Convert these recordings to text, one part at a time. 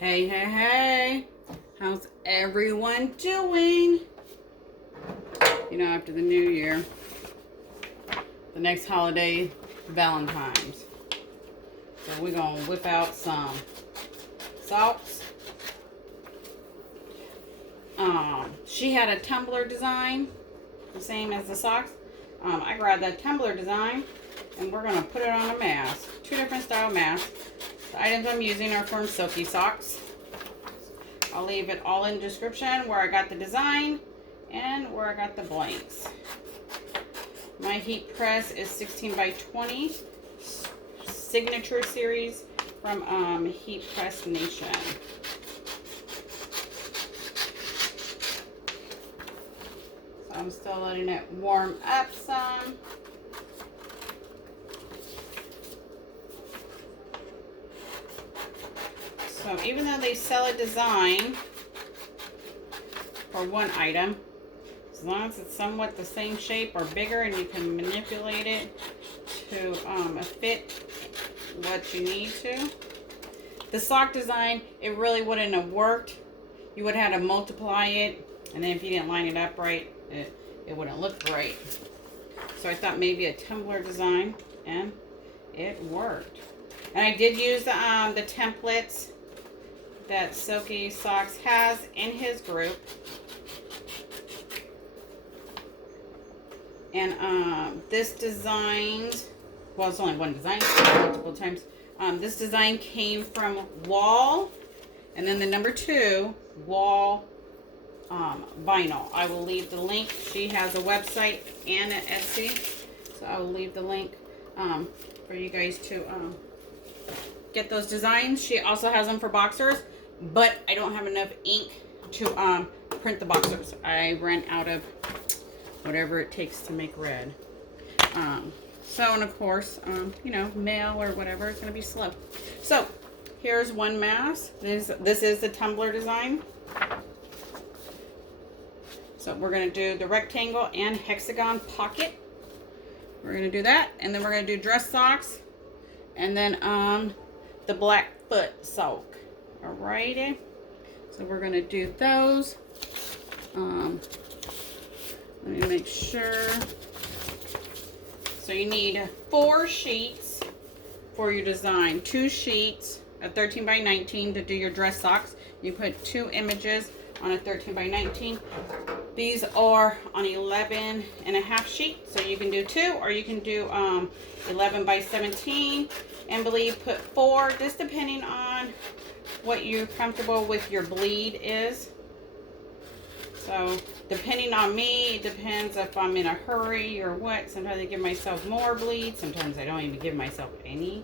Hey, hey, hey. How's everyone doing? You know, after the new year, the next holiday, Valentine's. So we're going to whip out some socks. She had a tumbler design, the same as the socks. I grabbed that tumbler design, and we're going to put it on a mask. Two different style masks. The items I'm using are from Silky socks. I'll leave it all in the description where I got the design and where I got the blanks. My heat press is 16 by 20 signature series from Heat Press Nation. So I'm still letting it warm up some. So even though they sell a design for one item, as long as it's somewhat the same shape or bigger and you can manipulate it to fit what you need to. The sock design, it really wouldn't have worked. You would have had to multiply it, and then if you didn't line it up right, it wouldn't look right. So I thought maybe a tumbler design, and it worked. And I did use the templates that Silky Socks has in his group. And this design, well, it's only one design, multiple times. This design came from Wall, and then the number 2, Wall Vinyl. I will leave the link. She has a website and an Etsy, so I will leave the link for you guys to get those designs. She also has them for boxers, but I don't have enough ink to print the boxers. I ran out of whatever it takes to make red. So, and of course, you know, mail or whatever, it's going to be slow. So, here's one mask. This is the tumbler design. So, we're going to do the rectangle and hexagon pocket. We're going to do that. And then we're going to do dress socks. And then the black foot sock. Alrighty. So, we're going to do those. Let me make sure. So you need 4 sheets for your design. 2 sheets of 13 by 19 to do your dress socks. You put 2 images on a 13 by 19. These are on 11 and a half sheet. So you can do 2 or you can do 11 by 17. And put 4, just depending on what you're comfortable with your bleed is. So, depending on me, it depends if I'm in a hurry or what. Sometimes I give myself more bleed. Sometimes I don't even give myself any,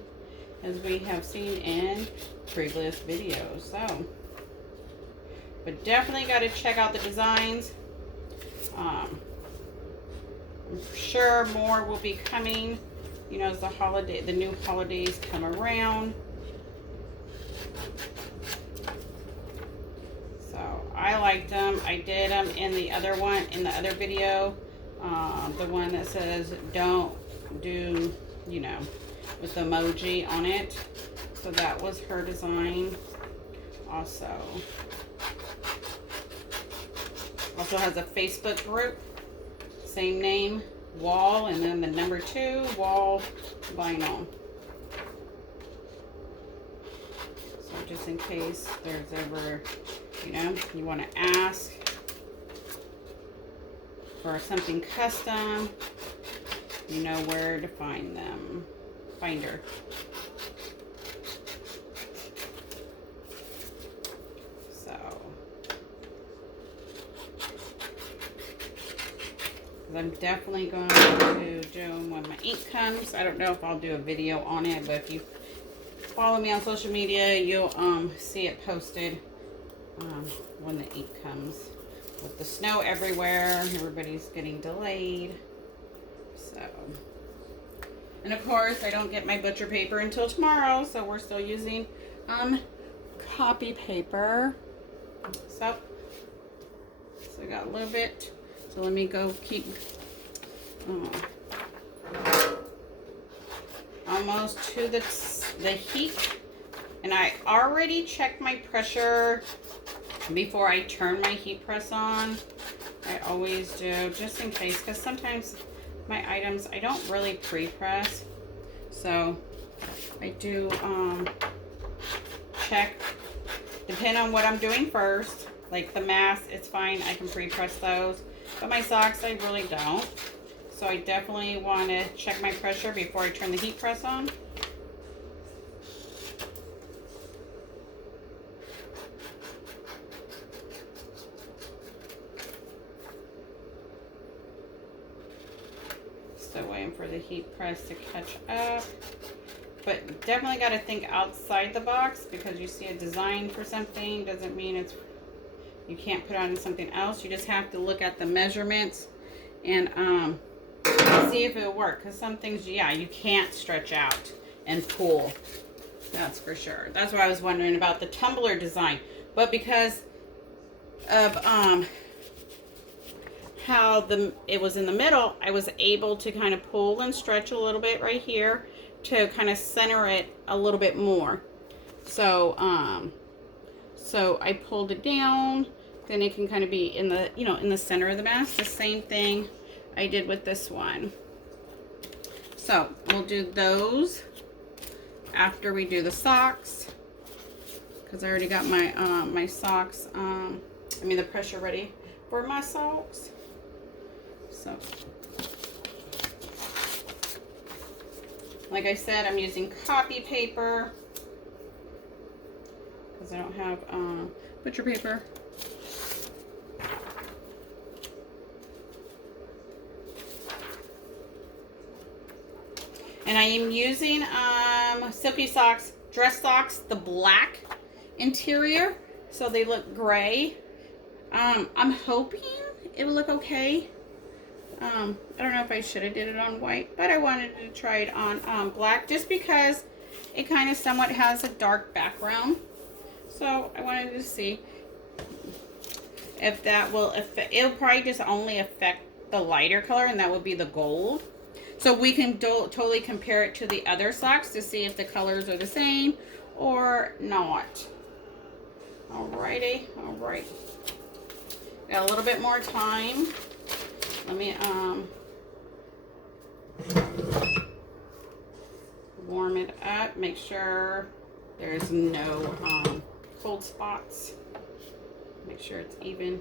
as we have seen in previous videos. So, but definitely got to check out the designs. I'm sure more will be coming, you know, as the new holidays come around. I liked them. I did them in the other one, in the other video. The one that says don't do, you know, with the emoji on it. So that was her design. Also has a Facebook group. Same name, Wall, and then the number 2, Wall Vinyl. So just in case there's ever, you know, you want to ask for something custom, you know where to find them. Find her. So, I'm definitely going to do when my ink comes. I don't know if I'll do a video on it, but if you follow me on social media, you'll see it posted when the ink comes. With the snow everywhere, everybody's getting delayed. So, and of course, I don't get my butcher paper until tomorrow, so we're still using copy paper. So I got a little bit. So let me go keep almost to the heat. And I already checked my pressure before I turn my heat press on. I always do, just in case, because sometimes my items I don't really pre-press. So I do check, depending on what I'm doing first. Like the masks, it's fine, I can pre-press those. But my socks, I really don't. So I definitely want to check my pressure before I turn the heat press on. Still waiting for the heat press to catch up. But definitely got to think outside the box, because you see a design for something doesn't mean it's you can't put on something else. You just have to look at the measurements and see if it'll work. Because some things, yeah, you can't stretch out and pull. That's for sure. That's why I was wondering about the tumbler design. But because of how it was in the middle, I was able to kind of pull and stretch a little bit right here to kind of center it a little bit more. So so I pulled it down, then it can kind of be in the, in the center of the mask. The same thing I did with this one. So we'll do those after we do the socks, because I already got my my socks, the pressure ready for my socks. So like I said, I'm using copy paper because I don't have butcher paper. And I am using Silky socks, dress socks, the black interior, so they look gray. I'm hoping it will look okay. I don't know if I should have did it on white, but I wanted to try it on black, just because it kind of somewhat has a dark background. So I wanted to see if that will affect. It'll probably just only affect the lighter color, and that would be the gold. So we can totally compare it to the other socks to see if the colors are the same or not. Alrighty, alright. Got a little bit more time. Let me warm it up. Make sure there's no cold spots. Make sure it's heat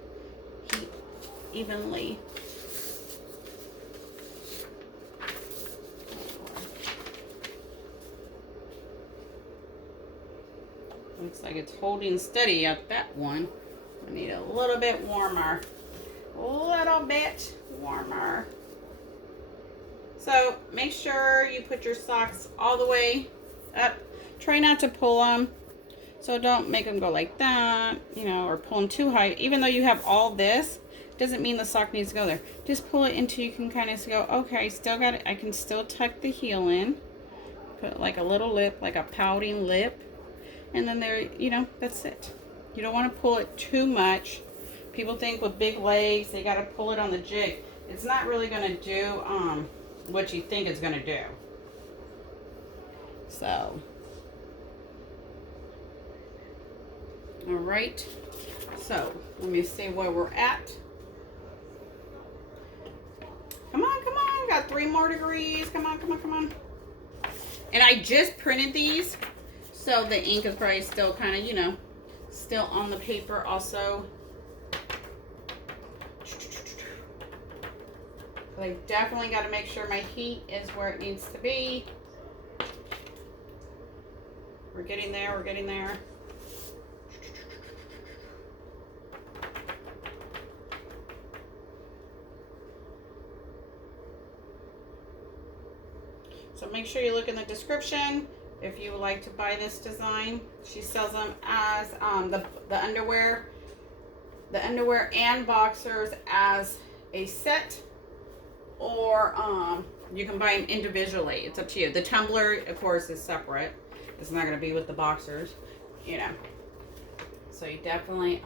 evenly. Looks like it's holding steady at that one. I need a little bit warmer. A little bit warmer. So make sure you put your socks all the way up. Try not to pull them. So don't make them go like that, or pull them too high. Even though you have all this, doesn't mean the sock needs to go there. Just pull it until you can kind of go, okay, I still got it. I can still tuck the heel in. Put like a little lip, like a pouting lip. And then there, that's it. You don't want to pull it too much. People think with big legs, they got to pull it on the jig. It's not really going to do what you think it's going to do. So, all right. So, let me see where we're at. Come on, come on. Got 3 more degrees. Come on, come on, come on. And I just printed these. So the ink is probably still kind of, still on the paper also. But I definitely got to make sure my heat is where it needs to be. We're getting there, we're getting there. So make sure you look in the description. If you would like to buy this design, she sells them as the underwear and boxers as a set, or you can buy them individually. It's up to you. The tumbler, of course, is separate. It's not going to be with the boxers, So you definitely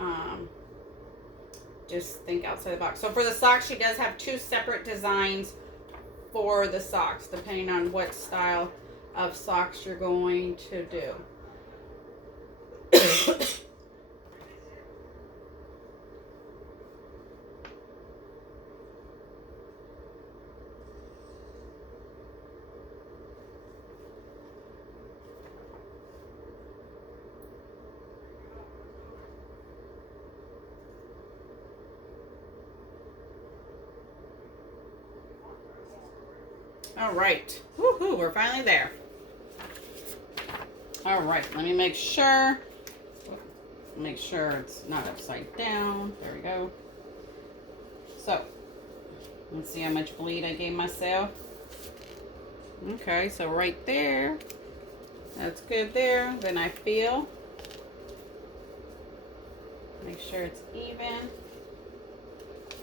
just think outside the box. So for the socks, she does have 2 separate designs for the socks, depending on what style of socks you're going to do. All right. Woohoo, we're finally there. All right, let me make sure. Make sure it's not upside down. There we go. So, let's see how much bleed I gave myself. Okay, so right there. That's good there. Then I feel. Make sure it's even.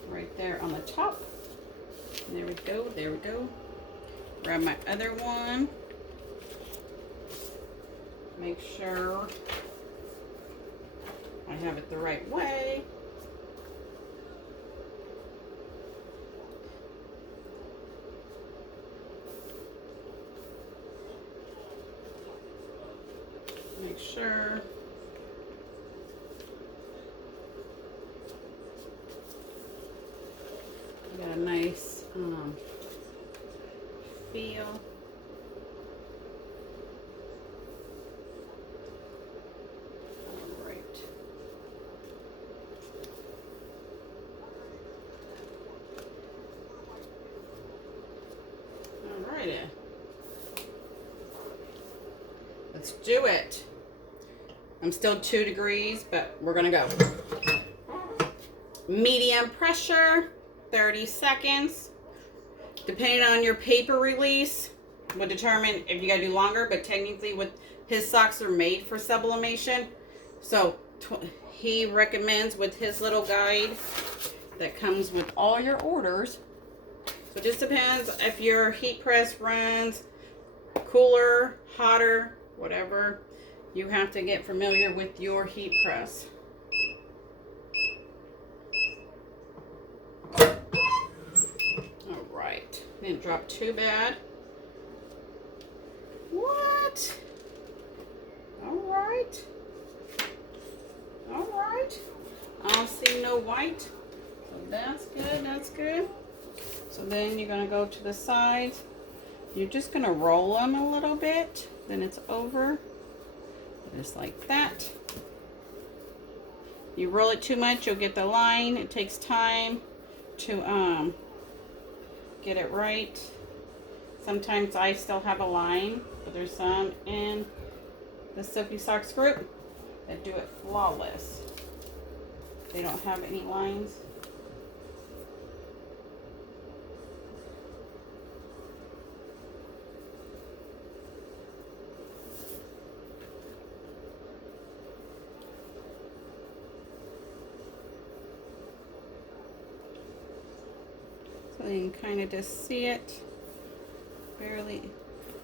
Right there on the top. There we go, there we go. Grab my other one. Make sure I have it the right way. Make sure. Got a nice feel. All right. All righty. Let's do it. I'm still 2 degrees, but we're gonna go. Medium pressure, 30 seconds. Depending on your paper release, will determine if you gotta do longer, but technically with his socks are made for sublimation. So he recommends with his little guide that comes with all your orders. So it just depends if your heat press runs cooler, hotter, whatever. You have to get familiar with your heat press. All right, didn't drop too bad. What? All right. All right. I don't see no white. So that's good, that's good. So then you're gonna go to the sides. You're just gonna roll them a little bit. Then it's over. Just like that. You roll it too much, you'll get the line. It takes time to get it right. Sometimes I still have a line, but there's some in the Silky Socks group that do it flawless. They don't have any lines. So you can kind of just see it, barely,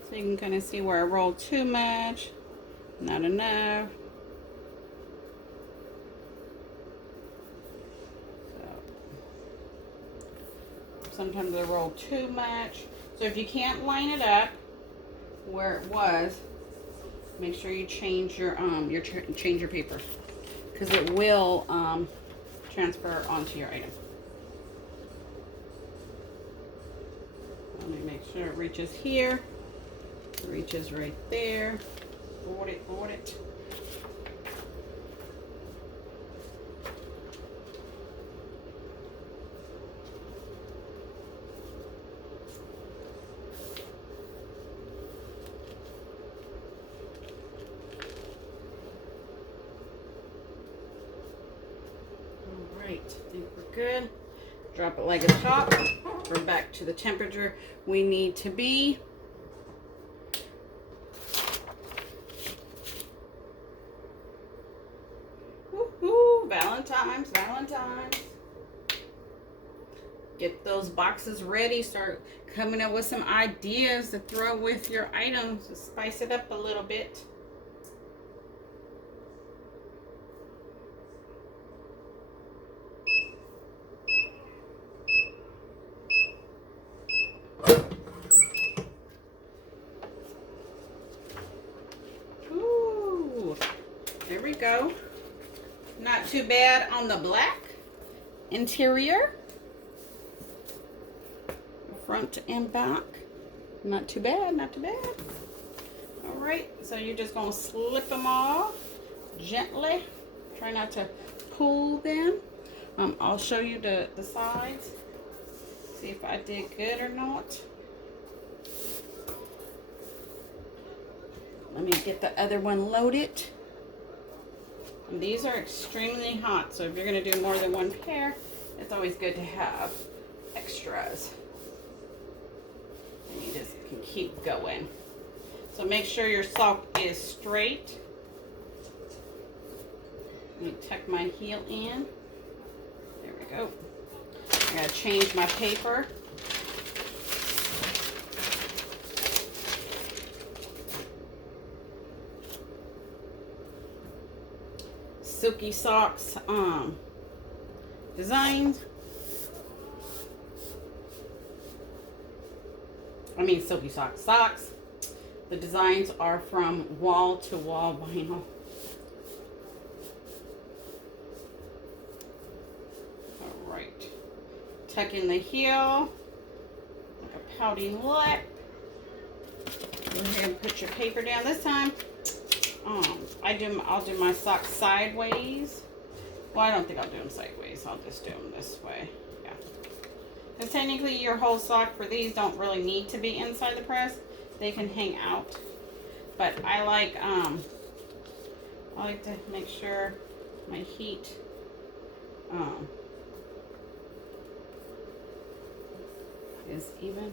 so you can kind of see where I rolled too much, not enough. So sometimes I roll too much. So if you can't line it up where it was, make sure you change your change your paper, because it will transfer onto your item. Let me make sure it reaches here, it reaches right there. Board it, board it. All right, I think we're good. Drop it like a top. We're back to the temperature we need to be. Woohoo! Valentine's, Valentine's. Get those boxes ready. Start coming up with some ideas to throw with your items to spice it up a little bit. There we go. Not too bad on the black interior. Front and back. Not too bad, not too bad. All right, so you're just gonna slip them off gently. Try not to pull them. I'll show you the sides. See if I did good or not. Let me get the other one loaded. And these are extremely hot, so if you're gonna do more than one pair, it's always good to have extras. And you just can keep going. So make sure your sock is straight. Let me tuck my heel in. There we go. I gotta change my paper. Silky socks designs. I mean silky socks. The designs are from Wall to Wall Vinyl. All right. Tuck in the heel, like a pouting lip. Go ahead and put your paper down. This time, I'll do my socks sideways. Well, I don't think I'll do them sideways. I'll just do them this way. Yeah. Because technically, your whole sock for these don't really need to be inside the press. They can hang out. But I like to make sure my heat is even.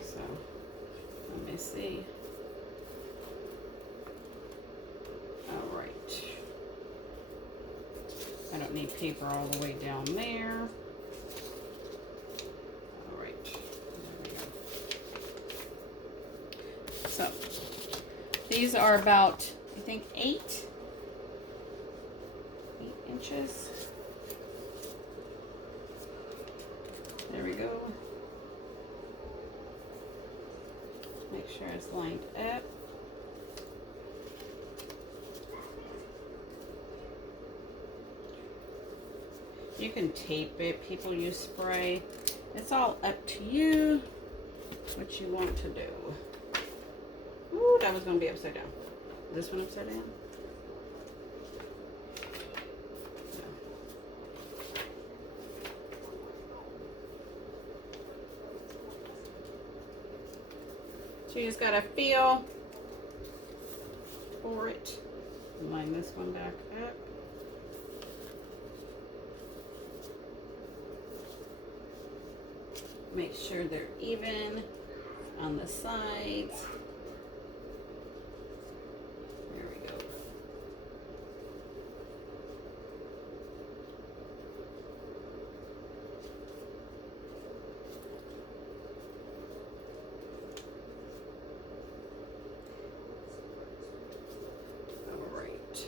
So let me see. All right. I don't need paper all the way down there. All right. There we go. So these are about, I think, 8 inches. There we go. Make sure it's lined up. You can tape it. People use spray. It's all up to you what you want to do. Ooh, that was going to be upside down. This one upside down? No. So you just got to feel for it. Line this one back up. Make sure they're even on the sides. There we go. All right.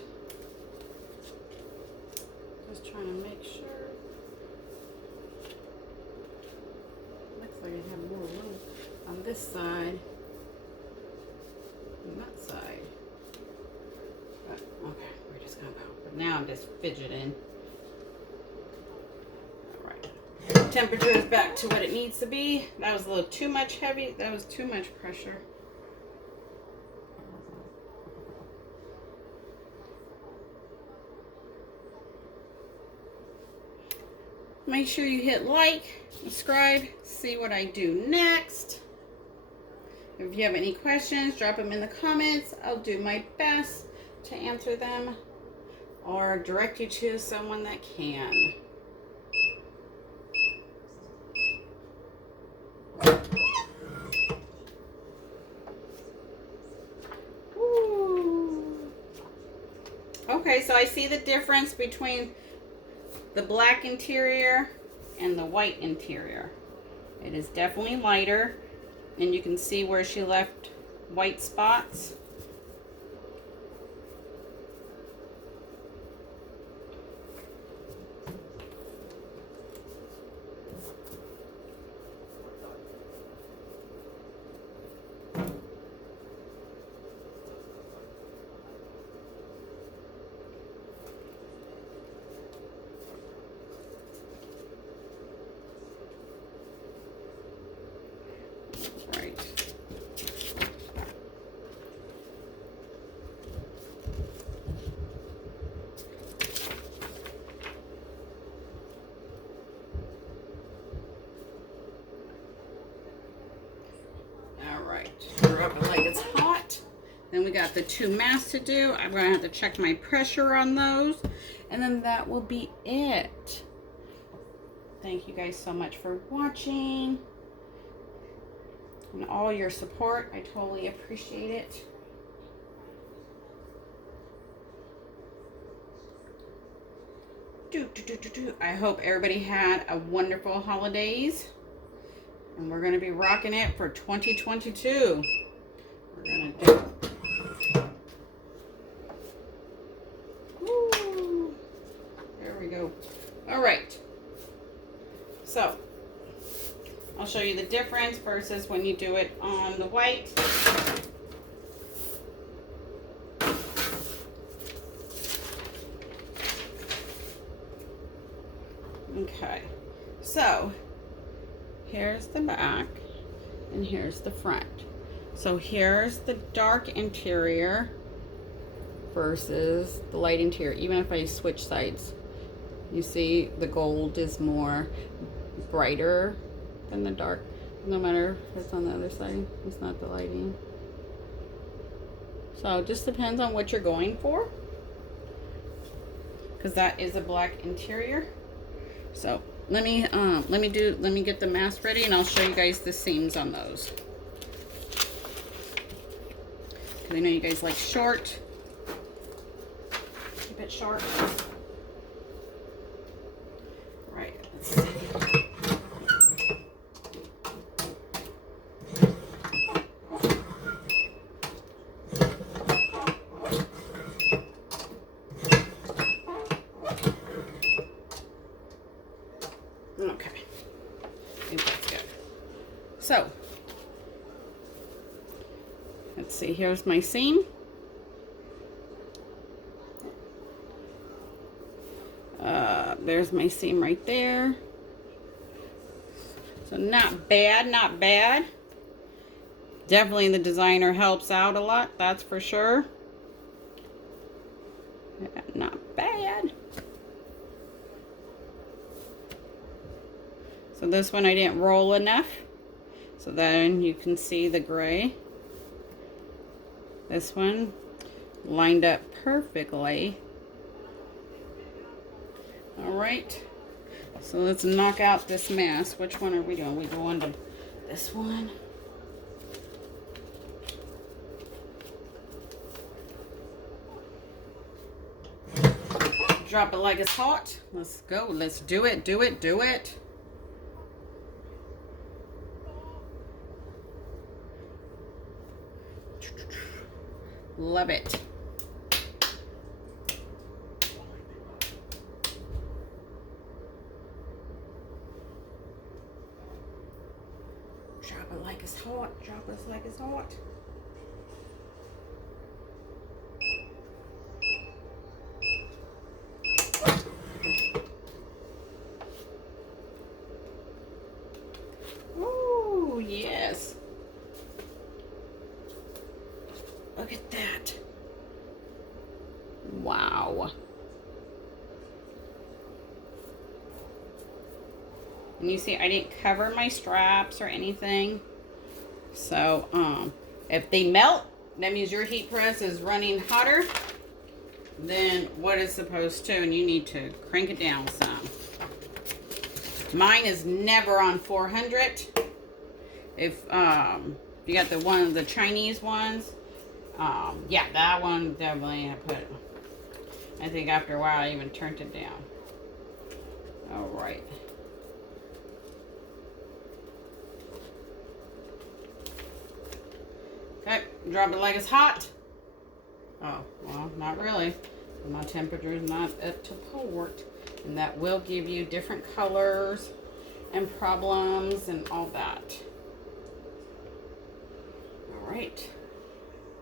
Just trying to make sure. Looks like I have more room on this side than that side. But okay, we're just gonna go. But now I'm just fidgeting. All right. Temperature is back to what it needs to be. That was a little too much heavy. That was too much pressure. Make sure you hit like, subscribe, see what I do next. If you have any questions, drop them in the comments. I'll do my best to answer them or direct you to someone that can. Ooh. Okay, so I see the difference between the black interior and the white interior. It is definitely lighter, and you can see where she left white spots. Drop it like it's hot. Then we got the 2 masks to do. I'm going to have to check my pressure on those. And then that will be it. Thank you guys so much for watching. And all your support. I totally appreciate it. I hope everybody had a wonderful holidays. And we're going to be rocking it for 2022. We're going to do... Woo. There we go. All right. So, I'll show you the difference versus when you do it on the white. Okay, so here's the back and here's the front. So here's the dark interior versus the light interior. Even if I switch sides, you see the gold is more brighter than the dark. No matter if it's on the other side, it's not the lighting. So it just depends on what you're going for, because that is a black interior. So let me get the mask ready and I'll show you guys the seams on those. Because I know you guys like short. Keep it short. Right, let's see. Okay, I think that's good. So, let's see, here's my seam. There's my seam right there. So not bad, not bad. Definitely the designer helps out a lot, that's for sure. Yeah, not bad. So this one I didn't roll enough. So then you can see the gray. This one lined up perfectly. All right. So let's knock out this mask. Which one are we doing? We going to this one. Drop it like it's hot. Let's go. Let's do it. Do it. Do it. Love it. Drop it like it's hot. Drop it like it's hot. Ooh, yes. Look at that. Wow. And you see, I didn't cover my straps or anything. So, if they melt, that means your heat press is running hotter than what it's supposed to, and you need to crank it down some. Mine is never on 400. If you got the Chinese ones, yeah, that one definitely I put. I think after a while I even turned it down. All right. Okay, drop it like it's hot. Oh, well, not really. My temperature is not up to port. And that will give you different colors and problems and all that. All right.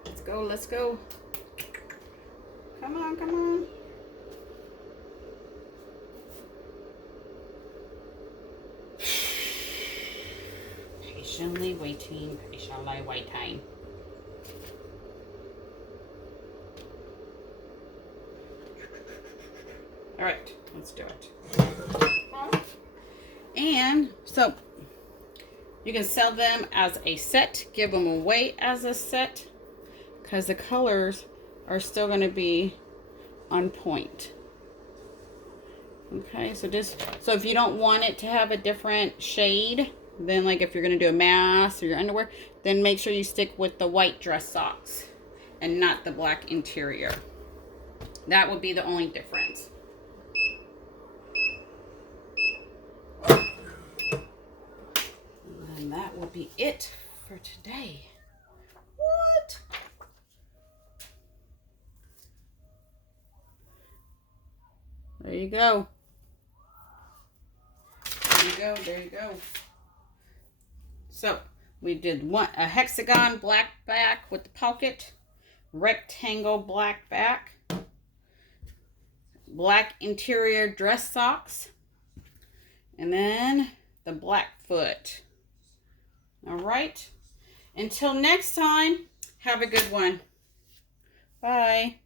Let's go, let's go. Come on, come on. Patiently waiting, patiently waiting. All right, let's do it. And so You can sell them as a set, give them away as a set, because the colors are still going to be on point. Okay, so if you don't want it to have a different shade, then like if you're going to do a mask or your underwear, then make sure you stick with the white dress socks and not the black interior. That would be the only difference. And that will be it for today. What? There you go. There you go. There you go. So we did a hexagon black back with the pocket, rectangle black back, black interior dress socks, and then the black foot. All right. Until next time, have a good one. Bye.